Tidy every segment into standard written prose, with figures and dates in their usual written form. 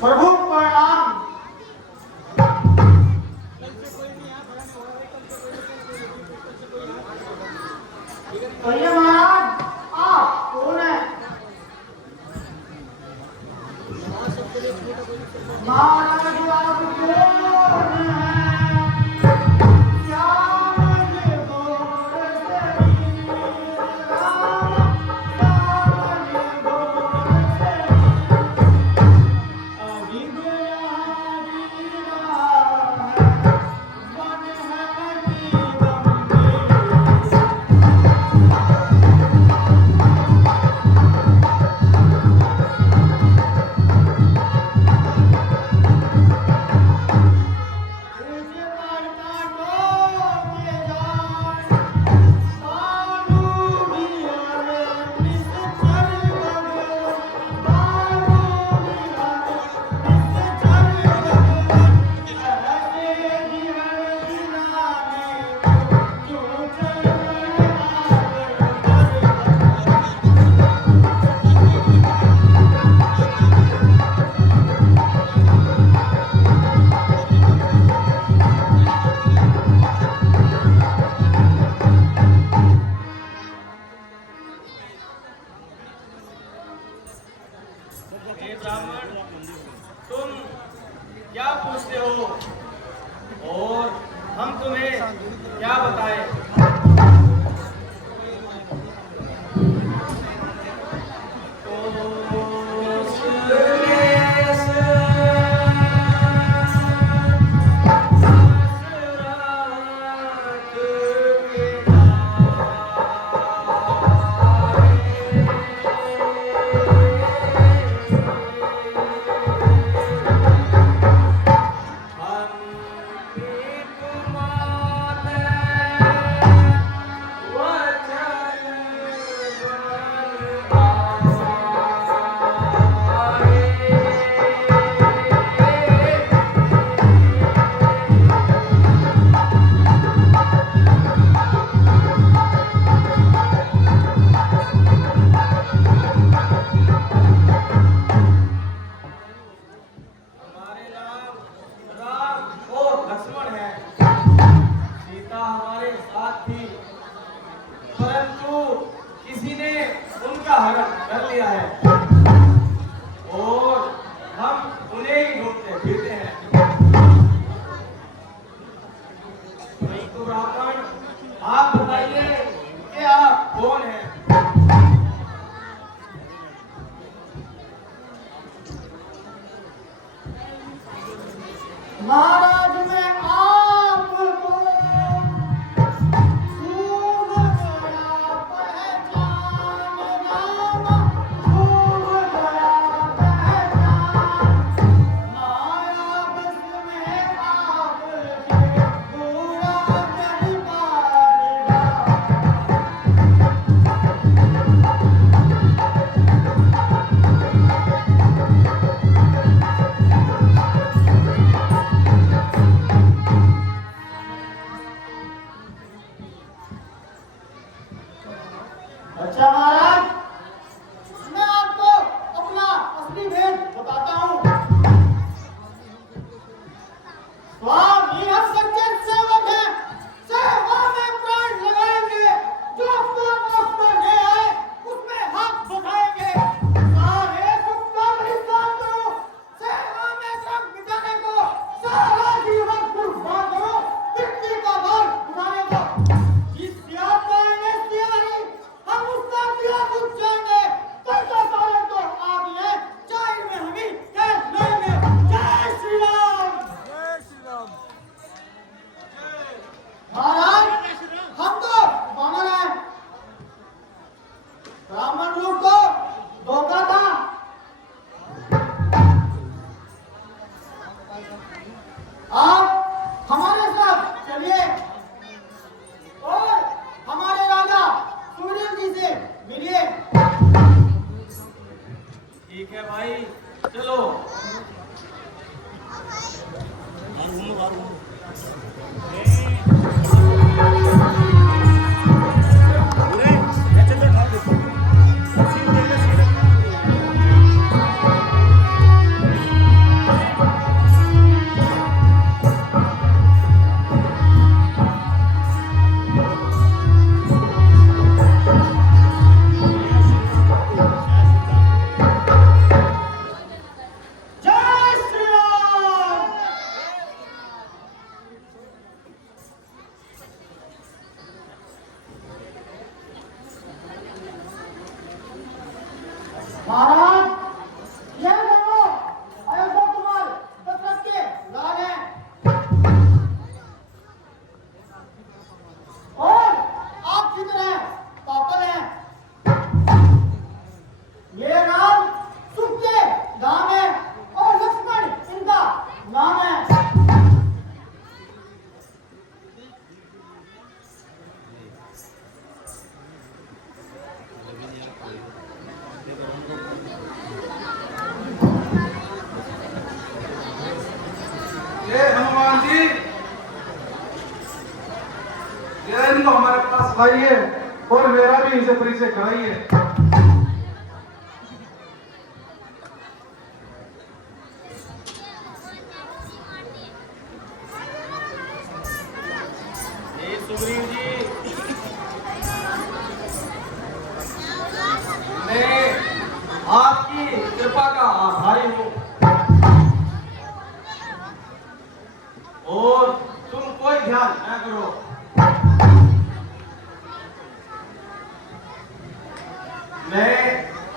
प्रभु प्रणाम। कहिए महाराज, आप कौन है? महाराज आप कौन है? तुम क्या पूछते हो और हम तुम्हें क्या बताएं? परंतु किसी ने उनका हरण कर लिया है और हम उन्हें ही ढूंढते फिरते हैं। तो ब्राह्मण, आप बताइए कि आप कौन हैं? महाराज मैं आपको अच्छा महाराज, मैं आपको अपना असली भेद बताता हूँ। स्वामी हम सच्चे सेवक हैं, सेवा में प्राण लगाएंगे, जो मोक्ष करने आए उसमें हाथ बढ़ाएंगे। सारे सुख का बलिदान करो, सेवा में श्रम मिटाने को, सारा जीवन कुर्बान करो, मृत्यु का भार उठाने को। इस यात्रा में तैयारी हम उसका दिया बुझ जाएंगे, करता कारण तो आप ही हैं, चाहे में हम ही कह लेंगे। जय श्री राम। जय श्री राम। महाराज हम तो बानर हैं, ब्राह्मण लोग को धोखा था। आप हमारे साथ चलिए और हमारे राजा सूर्य जी से मिलिए। ठीक है भाई, चलो। चलो महाराज यह देखो अयोध्या कुमार दशरथ के लाल हैं और आपकी तरह पापन हैं। ये राम सुख के धाम है और लक्ष्मण इनका नाम है। ये हनुमान जी, ये इनको हमारे पास लाइए और मेरा भी इनसे परिचय कराइए। सुग्रीव जी, मैं आपकी कृपा का आभारी हूँ और तुम कोई ध्यान न करो। मैं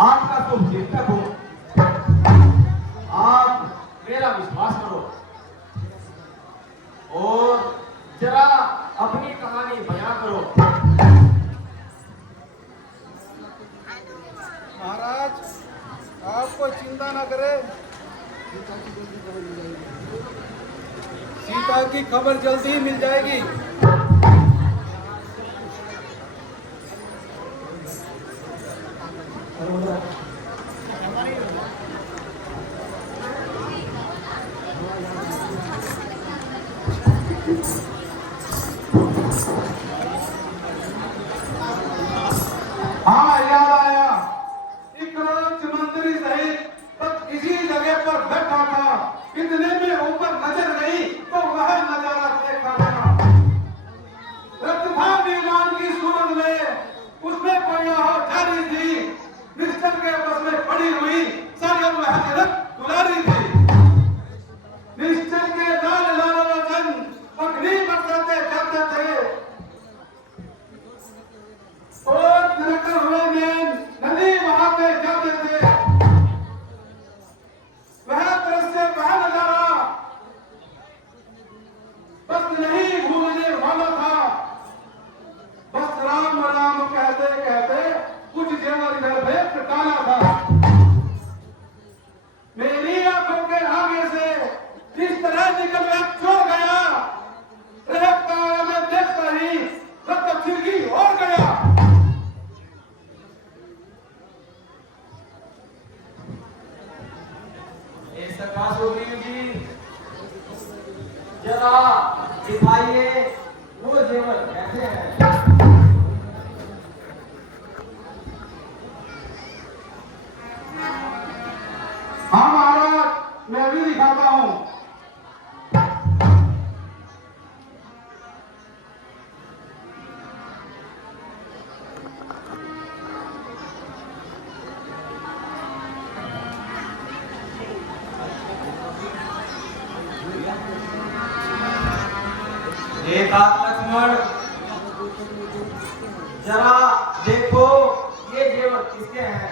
आपका शुभ चिंतक हूँ, आप मेरा विश्वास करो और जरा अपनी कहानी बयां करो। महाराज, आप कोई चिंता न करें, सीता की खबर जल्दी ही मिल जाएगी। हाँ, याद आया, एक रोज मंत्री सहित बस इसी जगह पर बैठा था, इतने में ऊपर नजर गई तो वह नजारा देखा था। रतभा विमान की सूरत में उसमें कोई जा रही थी, निश्चल के बस में पड़ी हुई सागर वह जगत दुलारी थी। निश्चल के लाल लाल वचन अग्नि बरसाते जाते थे और तिलकर हुए नैन नदी बहाते जाते थे। वह दृश्य, वह नजारा बस नहीं भूलने वाला था। बस राम राम कहते कहते कुछ जेवर इधर भेद टाला था। मेरी आंखों के आगे से इस तरह निकल छोड़ गया, रहता मैं देखता ही रक्त फिरकी और गया। सुग्रीव जी, जरा दिखाइए वो जेवर कैसे है। हाँ महाराज, मैं भी दिखाता हूँ। एक हाथ लक्ष्मण, जरा देखो ये जेवर किसके हैं।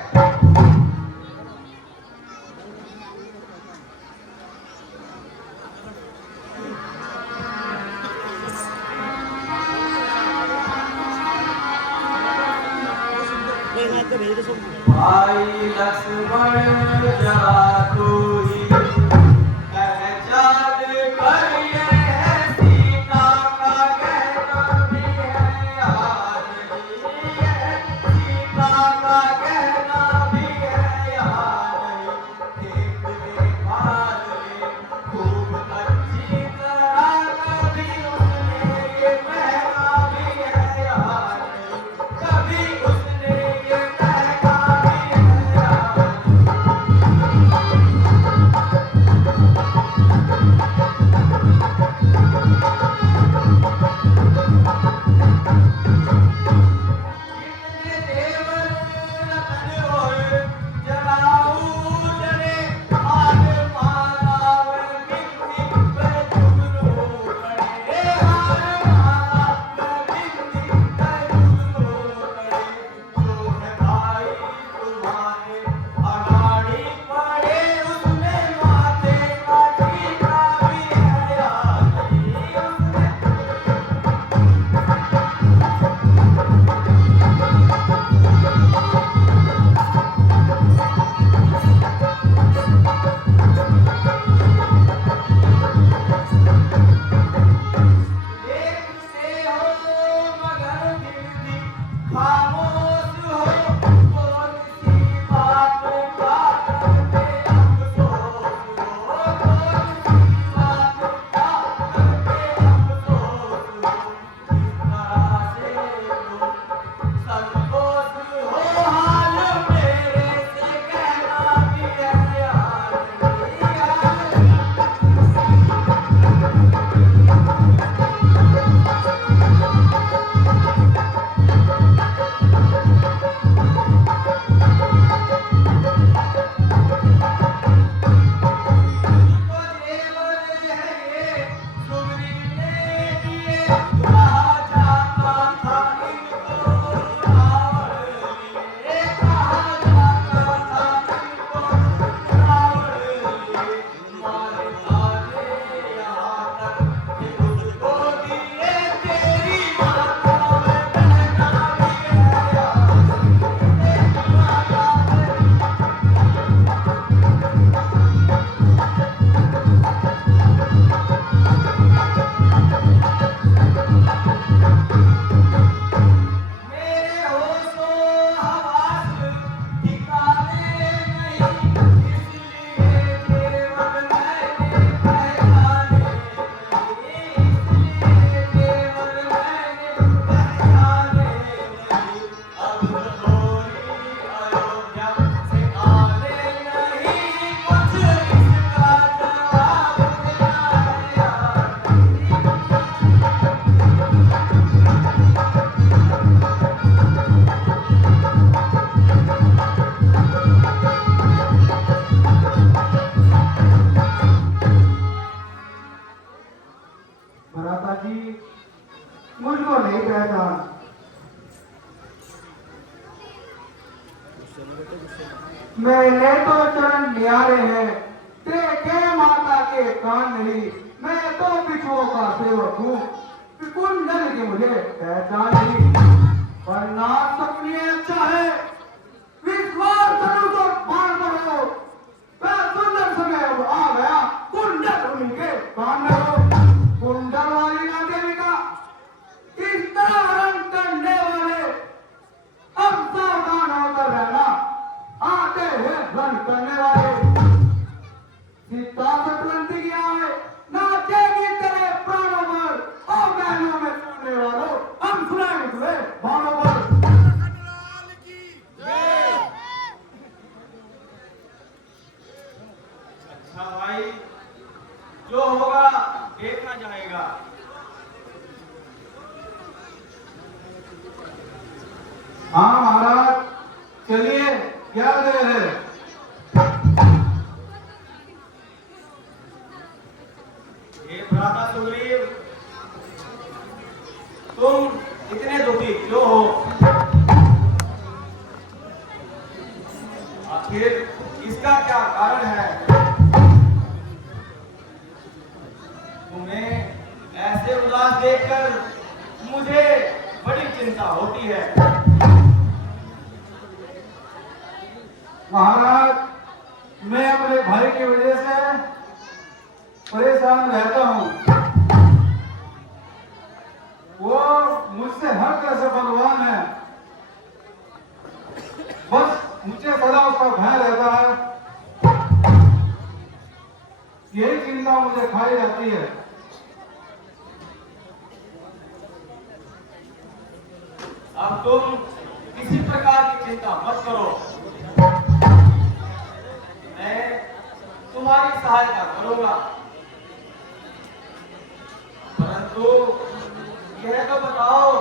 भाई लक्ष्मण, जरा तू ही पहचान कर ये है सीता का कहना भी है यार नहीं है, सीता का कहना भी है यार नहीं। देख देखा ले खूब अच्छी तरह कभी उसने ये पहना भी है यार नहीं, कभी उसने ये पहना भी है यार नहीं। मेरे तो चरण न्यारे हैं, देखे माता के कान नहीं। मैं तो बिछुओं का सेवक हूँ, कुंडल की मुझे पहचान नहीं। पर नाथ सपनी अच्छा है, विश्वास करूँ तो बाण करो। वह सुंदर समय अब आ गया, कुंडल उनके कान में हो। कुंडल वाली ना देविका, किस तरह हरण करने वाले, अब सावधान होकर रहना, आते हैं रण करने वाले। सीता से क्रांति किया है, नाचेगी तेरे प्राणों पर, और महलों में सोने वालों, हम सुनाएंगे तुम्हें बाणों पर। अच्छा भाई, जो होगा देखा जाएगा। हाँ महाराज, चलिए, क्या देर है। हे भ्राता सुग्रीव, तुम इतने दुखी क्यों हो? आखिर इसका क्या कारण है? तुम्हें ऐसे उदास देखकर मुझे बड़ी चिंता होती है। महाराज, मैं अपने भाई की वजह से परेशान रहता हूँ। वो मुझसे हर तरह से बलवान है, बस मुझे सदा उसका भय रहता है। यही चिंता मुझे खाई जाती है। अब तुम किसी प्रकार की चिंता मत करो, मैं तुम्हारी सहायता करूंगा। परंतु यह तो बताओ,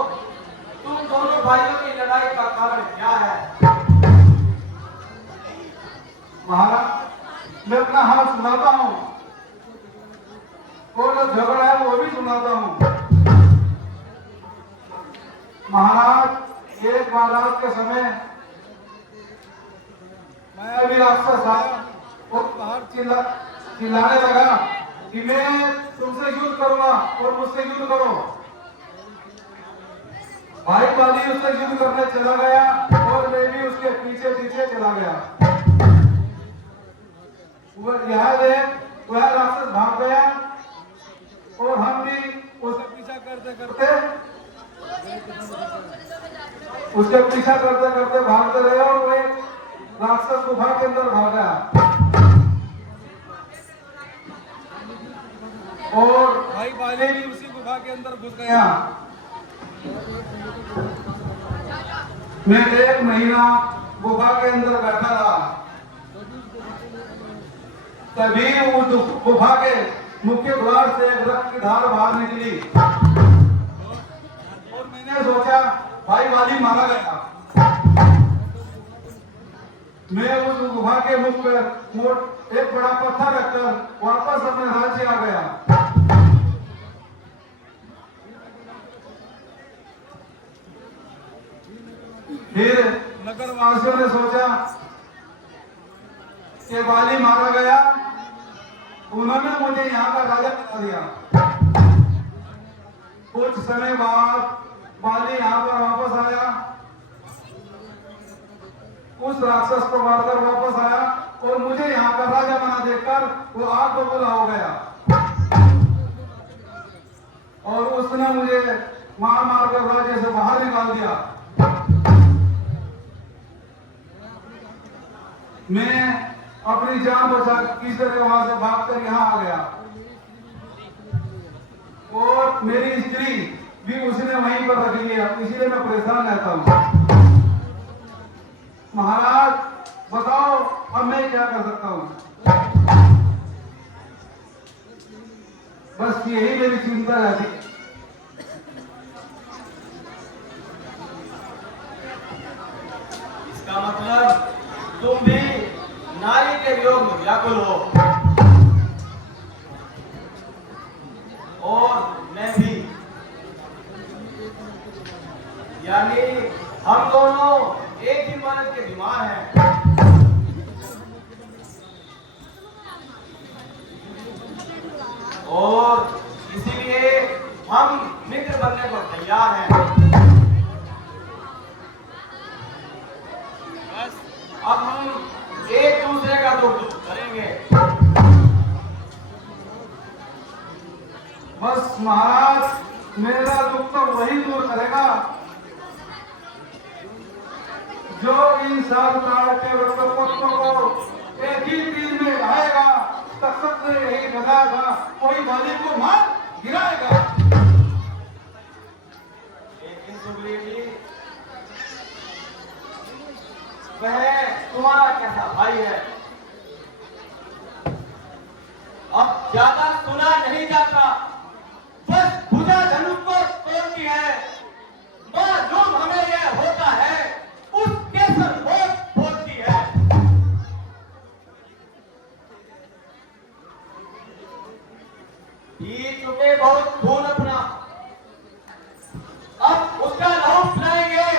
तुम दोनों भाइयों की लड़ाई का कारण क्या है? महाराज, मैं अपना हाल सुनाता हूँ, और जो झगड़ा है वो भी सुनाता हूँ। महाराज, एक बार रात के समय मैं भी राक्षस आया और बाहर चिल्लाने लगा कि मैं तुमसे युद्ध करूंगा और मुझसे युद्ध करो। भाई पाली उससे युद्ध करने चला गया और मैं भी उसके पीछे पीछे चला गया। यह देख वह राक्षस भाग गया और हम भी उसका पीछा करते करते भागते रहे और वो एक राक्षस गुफा के अंदर भाग गया। और भाई बाली भी उसी गुफा के अंदर घुस गया। मैं 1 महीना गुफा के अंदर बैठा रहा, तभी उस गुफा के मुख्य द्वार से एक रक्त की धार बाहर निकली और मैंने सोचा भाई वाली मारा गया। मैं उस गुफा के मुख पर एक बड़ा पत्थर रखकर वापस अपने राज्य आ गया। फिर नगर वासियों ने सोचा कि वाली मारा गया, उन्होंने मुझे यहाँ का राजा बना दिया। कुछ समय बाद वाली यहाँ पर वापस आया, उस राक्षस को मारकर वापस आया और मुझे यहाँ का राजा बना देखकर वो आग बबूला हो गया और उसने मुझे मार मार कर राज्य से बाहर निकाल दिया। मैं अपनी जान बचा किसी तरह वहां से भागकर यहाँ आ गया और मेरी स्त्री भी उसने वहीं पर रख लिया, इसीलिए मैं परेशान रहता हूँ। महाराज बताओ अब मैं क्या कर सकता हूँ? बस यही मेरी चिंता रहती है। इसका मतलब तुम भी नारी के वियोग में व्याकुल हो और मैं भी, यानी हम दोनों एक ही मर्द के बीमार हैं। और इसीलिए हम मित्र बनने को तैयार हैं। बस अब हम एक दूसरे का दुख करेंगे। बस महाराज, मेरा दुख तो वही दूर करेगा जो इन संसार के वृत्तपत्रों को एक ही तीर में आएगा, तख्त से यही लगाएगा, कोई वाली को मार गिराएगा। लेकिन सुग्रीव जी, वह तुम्हारा कैसा भाई है? अब ज्यादा सुना नहीं जाता, बस भुजा धनुष को तोड़ती है। मालूम हमें यह होता है, उसके संभोग बोलती है। पी चुके बहुत खून अपना, अब उसका लहू पिलाएंगे।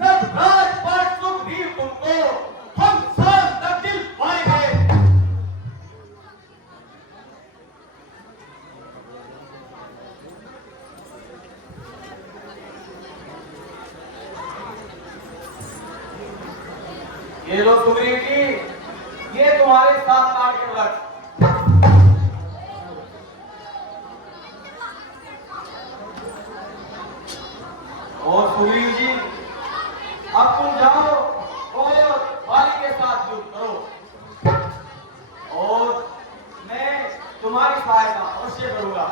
सब राजपाट सुग्रीव तुमको हम सब तक दिल पाएंगे। ये लो सुग्रीव जी, ये तुम्हारे साथ काट के वृक्ष। और सुग्रीव जी, अब तुम जाओ और बाली के साथ युद्ध करो, और मैं तुम्हारी सहायता अवश्य करूंगा।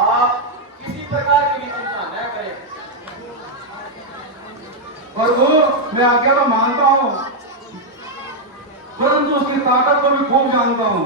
आप किसी प्रकार की भी चिंता न करें। प्रभु, मैं आज्ञा तो मानता हूँ, परंतु उसकी ताकत को भी खूब जानता हूँ।